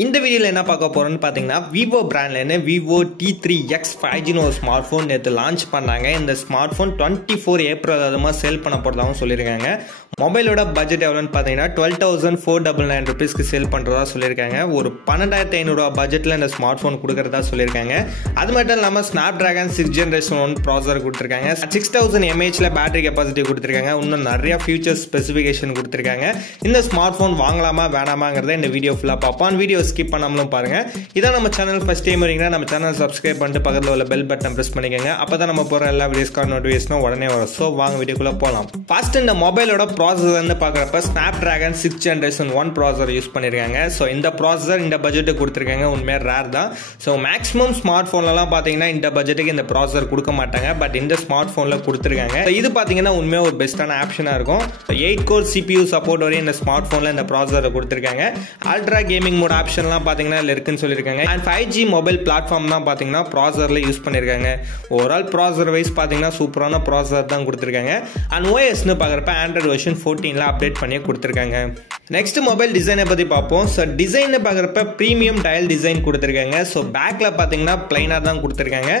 இந்த வீடியோல என்ன பார்க்க போறோம்னு பாத்தீங்கன்னா Vivo பிராண்ட்ல Vivo T3X 5G ஒரு ஸ்மார்ட் போன் நேத்து லான்ச் பண்ணாங்க. இந்த ஸ்மார்ட் போன் 24 ஏப்ரல் அதுமா சேல் பண்ண போறதாவும் சொல்லிருக்காங்க. மொபைலோட பட்ஜெட் எவ்வளவுன்னு பாத்தீங்கன்னா 12,499 ரூபீஸ்க்கு சேல் பண்றதா சொல்லிருக்காங்க. ஒரு 12,500 ரூபாய் பட்ஜெட்ல இந்த ஸ்மார்ட் போன் கொடுக்கறதா சொல்லிருக்காங்க. அது மட்டும் இல்லாம Snapdragon 6th Generation 1 ப்ராசஸர் கொடுத்திருக்காங்க. 6000 mAh பேட்டரி கெபாசிட்டி கொடுத்திருக்காங்க. இன்னும் நிறைய ஃபியூச்சர்ஸ் ஸ்பெசிஃபிகேஷன் கொடுத்திருக்காங்க. இந்த ஸ்மார்ட் போன் வாங்கலாமா வேணாமாங்கறத இந்த வீடியோ ஃபுல்லா பாப்போம். வீடியோ ஸ்கிப் பண்ணாமலும் பாருங்க. இதான் நம்ம சேனல் ஃபர்ஸ்ட் டைம் வரீங்கன்னா நம்ம சேனல் சப்ஸ்கிரைப் பண்ணிட்டு பக்கத்துல உள்ள பெல் பட்டன் பிரஸ் பண்ணிக்கங்க. அப்பதான் நம்ம போற எல்லா வீடியோஸ்க்கான நோட்டிஃபிகேஷனும் உடனே வரும். சோ வாங்க வீடியோக்குள்ள போலாம். ஃபர்ஸ்ட் இந்த மொபைலோட ப்ராசஸர்னு பார்க்கறப்ப Snapdragon 6th Generation 1 processor use பண்ணிருக்காங்க. சோ இந்த ப்ராசஸர் இந்த பட்ஜெட்டுக்கு கொடுத்திருக்காங்க. உண்மையா ரேர் தான். சோ மேக்ஸிமம் ஸ்மார்ட் போன்லலாம் பாத்தீங்கன்னா இந்த பட்ஜெட்டுக்கு இந்த ப்ராசஸர் கொடுக்க மாட்டாங்க. பட் இந்த ஸ்மார்ட் போன்ல கொடுத்திருக்காங்க. இது பாத்தீங்கன்னா உண்மையா ஒரு பெஸ்டான ஆப்ஷனா இருக்கும். 8 கோர் CPU சப்போர்ட் வரையும் இந்த ஸ்மார்ட் போன்ல இந்த ப்ராசஸரை கொடுத்திருக்காங்க. அல்ட்ரா கேமிங் மோட் ஆப்ஷன்லாம் பாத்தீங்கன்னா இதுல இருக்குன்னு சொல்லிருக்காங்க. அண்ட் 5G மொபைல் பிளாட்ஃபார்ம் தான் பாத்தீங்கன்னா ப்ராசஸர்ல யூஸ் பண்ணிருக்காங்க. ஓவரால் ப்ராசஸர் வைஸ் பாத்தீங்கன்னா சூப்பரான ப்ராசஸர் தான் கொடுத்திருக்காங்க. அண்ட் OSன்னு பார்க்கறப்ப Android version 14ல அப்டேட் பண்ணி கொடுத்திருக்காங்க. நெக்ஸ்ட் மொபைல் டிசைனை பத்தி பார்ப்போம். சோ டிசைனை பார்க்கறப்ப பிரீமியம் டயல் டிசைன் கொடுத்திருக்காங்க. சோ பேக்ல பாத்தீங்கன்னா பிளைனா தான் கொடுத்திருக்காங்க.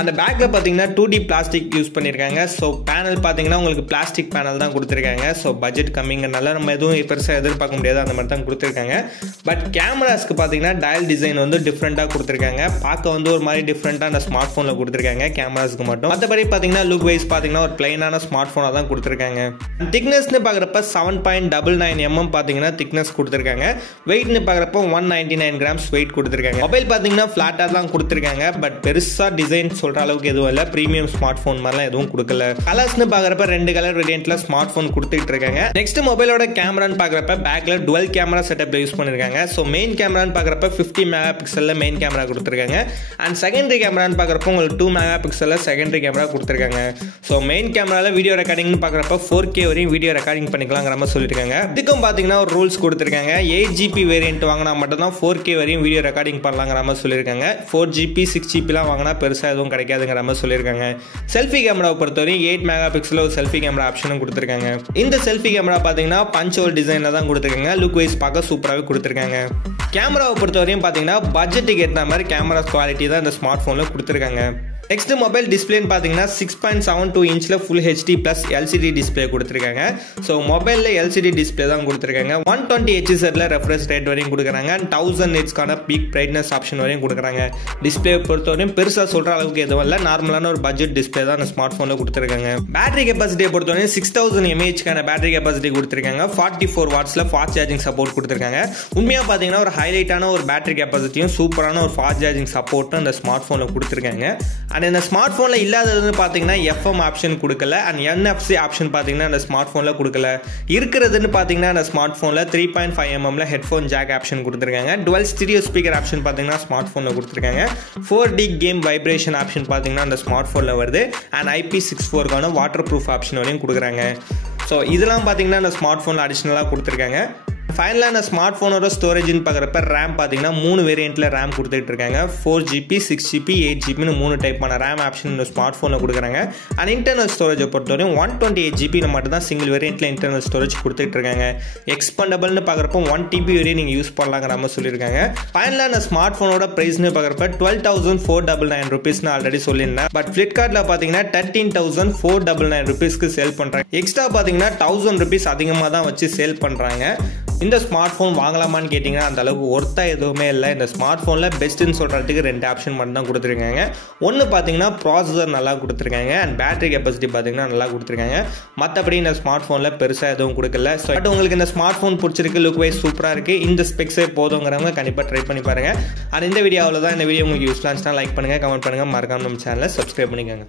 அந்த பேக்ல பாத்தீங்கன்னா 2D பிளாஸ்டிக் யூஸ் பண்ணிருக்காங்க. சோ பேனல் பாத்தீங்கன்னா உங்களுக்கு பிளாஸ்டிக் பேனல் தான் கொடுத்திருக்காங்க. சோ பட்ஜெட் கம்மிங்கனால நம்ம எதுவும் பெருசா எதிர்பார்க்க முடியாது. அந்த மாதிரி தான் கொடுத்திருக்காங்க. பட் கேமராஸ்க்கு பாத்தீங்கன்னா டயல் டிசைன் வந்து டிஃபரெண்டா கொடுத்திருக்காங்க. பார்க்க வந்து ஒரு மாதிரி டிஃபரெண்டா அந்த ஸ்மார்ட் போன்ல கொடுத்திருக்காங்க கேமராஸ்க்கு மட்டும். மற்றபடி பாத்தீங்கன்னா லுக் வைஸ் பாத்தீங்கன்னா ஒரு பிளைனான ஸ்மார்ட் போனா தான் கொடுத்திருக்காங்க. திக்னஸ்னு பார்க்கறப்ப 7.99 mm பாத்தீங்கன்னா திக்னஸ் கொடுத்திருக்காங்க. வெயிட்னு பார்க்கறப்ப 199 grams வெயிட் கொடுத்திருக்காங்க. மொபைல் பாத்தீங்கன்னா ஃபிளாட்டா தான் கொடுத்திருக்காங்க. பட் பெருசா டிசைன் சொல்ற அளவுக்கு எதுவும் இல்ல. பிரீமியம் ஸ்மார்ட் போன் மாதிரிலாம் எதுவும் கொடுக்கல. கலர்ஸ்னு பார்க்கறப்ப 2 கலர் வேரியன்ட்ல ஸ்மார்ட் போன் கொடுத்துட்டு இருக்காங்க. நெக்ஸ்ட் மொபைலோட கேமரான்னு பார்க்கறப்ப பேக்ல டுவல் கேமரா செட்டப்ல யூஸ் பண்ணிருக்காங்க. சோ மெயின் கேமரான்னு பார்க்கறப்ப 50 மெகா பிக்சல்ல மெயின் கேமரா கொடுத்திருக்காங்க. அண்ட் செகண்டரி கேமரான்னு பார்க்கறப்ப உங்களுக்கு 2 மெகா பிக்சல்ல செகண்டரி கேமரா கொடுத்திருக்காங்க. சோ மெயின் கேமரால வீடியோ ரெக்கார்டிங்னு பார்க்கறப்ப 4K வரையும் வீடியோ ரெக்கார்டிங் பண்ணிக்கலாம்ங்கற மாதிரி சொல்லிருக்காங்க. இதுக்கும் பாத்தீங்கன்னா ஒரு ரூல்ஸ் கொடுத்திருக்காங்க. 8GB வேரியன்ட் வாங்கினா மட்டும் தான் 4K வரையும் வீடியோ ரெக்கார்டிங் பண்ணலாம்ங்கற மாதிரி சொல்லிருக்காங்க. 4GB 6GB வாங்கினா பெருசா எதுவும் கிடைக்காதுங்கற மாதிரி சொல்லிருக்காங்க. செல்ஃபி கேமராவை பொறுத்தவரையும் 8 மெகா பிக்சல்ல ஒரு செல்ஃபி கேமரா ஆப்ஷனும் கொடுத்திருக்காங்க. இந்த செல்ஃபி கேமரா பாத்தீங்கன்னா பஞ்ச் ஹோல் டிசைன்ல தான் கொடுத்திருக்காங்க. லுக் வைஸ் பார்க்க சூப்பராவே கொடுத்திருக்காங்க. கேமராவை பொறுத்தவரையும் பாத்தீங்கன்னா பட்ஜெட்டுக்கு ஏற்ற மாதிரி கேமரா குவாலிட்டி தான் இந்த ஸ்மார்ட் போன்ல கொடுத்திருக்காங்க. நெக்ஸ்ட் மொபைல் டிஸ்பிளேன்னு பாத்தீங்கன்னா 6.72 இன்ச்ல full HD plus LCD display கொடுத்திருக்காங்க. சோ மொபைல்ல LCD டிஸ்பிளே தான் கொடுத்திருக்காங்க. 120 Hzல ரெஃப்ரெஷ் ரேட் வரையும் கொடுக்குறாங்க. 1000 nitsக்கான பீக் பிரைட்னஸ் ஆப்ஷன் வரையும் கொடுக்குறாங்க. டிஸ்பிளே பொறுத்தவரையும் பெருசா சொல்ற அளவுக்கு எதுவும் இல்ல. நார்மலான ஒரு பட்ஜெட் டிஸ்பிளே தான் இந்த ஸ்மார்ட் போன்ல கொடுத்திருக்காங்க. பேட்டரி கெபாசிட்டியை பொறுத்தவரையும் 6000 mAhக்கான பேட்டரி கெபாசிட்டி கொடுத்திருக்காங்க. 44 வாட்ஸ்ல ஃபாஸ்ட் சார்ஜிங் சப்போர்ட் கொடுத்திருக்காங்க. உண்மையா பாத்தீங்கன்னா ஒரு ஹைலைட்டான ஒரு பேட்டரி கெபாசிட்டியும் சூப்பரான ஒரு ஃபாஸ்ட் சார்ஜிங் சப்போர்ட்டும் இந்த ஸ்மார்ட் போன்ல கொடுத்திருக்காங்க. இந்த ஸ்மார்ட் போன்ல இல்லாததுன்னு பாத்தீங்கன்னா FM ஆப்ஷன் கொடுக்கல. அண்ட் NFC ஆப்ஷன் பாத்தீங்கன்னா இந்த ஸ்மார்ட் போன்ல கொடுக்கல. இருக்கிறதுன்னு பாத்தீங்கன்னா இந்த ஸ்மார்ட் போன்ல 3.5 mmல ஹெட்போன் ஜாக் ஆப்ஷன் கொடுத்திருக்காங்க. டுவல் ஸ்டீரியோ ஸ்பீக்கர் ஆப்ஷன் பாத்தீங்கன்னா ஸ்மார்ட் போன்ல கொடுத்திருக்காங்க. 4D கேம் வைப்ரேஷன் ஆப்ஷன் பாத்தீங்கன்னா இந்த ஸ்மார்ட் போன்ல வருது. அண்ட் IP64க்கான வாட்டர் ப்ரூஃப் ஆப்ஷன் வரையும் கொடுக்குறாங்க. ஸோ இதெல்லாம் பாத்தீங்கன்னா இந்த ஸ்மார்ட் போன்ல அடிஷனலா கொடுத்திருக்காங்க. ஃபைனலா இந்த ஸ்மார்ட் போனோட ஸ்டோரேஜ்னு பார்க்கறப்ப ரேம் பாத்தீங்கன்னா 3 வேரியன்ட்ல ரேம் கொடுத்துட்டு இருக்காங்க. 4GB 6GB 8GB 3 டைப்பான ரேம் ஆப்ஷன் இந்த ஸ்மார்ட் போன்ல கொடுக்குறாங்க. அண்ட் இன்டர்னல் ஸ்டோரேஜை பொறுத்தவரையும் 128GB மட்டும் தான் சிங்கிள் வேரியன்ட்ல இன்டர்னல் ஸ்டோரேஜ் கொடுத்துட்டு இருக்காங்க. எக்ஸ்பெண்டபிள்னு பார்க்கறப்ப 1TB வரையும் நீங்க யூஸ் பண்ணலாங்கிற மாதிரி சொல்லியிருக்காங்க. ஃபைனலா இந்த ஸ்மார்ட் போனோட பிரைஸ்னு பார்க்கறப்ப 12,499 ரூபீஸ்னு ஆல்ரெடி சொல்லியிருந்தேன். பட் ஃபிளிப்கார்ட்ல பாத்தீங்கன்னா 13,499 ரூபீஸ்க்கு சேல் பண்றாங்க. எக்ஸ்ட்ரா பாத்தீங்கன்னா 1000 ரூபீஸ் அதிகமா தான் வச்சு சேல் பண்றாங்க. இந்த ஸ்மார்ட் போன் வாங்கலாமான்னு கேட்டிங்கன்னா அந்த அளவுக்கு ஒர்த்தா எதுவுமே இல்லை. இந்த ஸ்மார்ட் போன்ல பெஸ்ட்னு சொல்றதுக்கு 2 ஆப்ஷன் மட்டும் தான் கொடுத்துருக்காங்க. ஒன்று பார்த்தீங்கன்னா ப்ராசஸர் நல்லா கொடுத்துருக்காங்க. அண்ட் பேட்டரி கெபாசிட்டி பார்த்தீங்கன்னா நல்லா கொடுத்துருக்காங்க. மற்றபடி இந்த ஸ்மார்ட் போன்ல பெருசாக எதுவும் கொடுக்கல. ஸோ பட் உங்களுக்கு இந்த ஸ்மார்ட் போன் பிடிச்சிருக்கு, லுக் வைஸ் சூப்பராக இருக்கு, இந்த ஸ்பெக்ஸே போதுங்கிறவங்க கண்டிப்பாக ட்ரை பண்ணி பாருங்க. அண்ட் இந்த வீடியோவில் தான் இந்த வீடியோ உங்களுக்கு யூஸ்ஃபுல்லாக இருந்துச்சுன்னா லைக் பண்ணுங்க, கமெண்ட் பண்ணுங்க, மறக்காம நம்ம சேனலை சப்ஸ்கிரைப் பண்ணிக்கோங்க.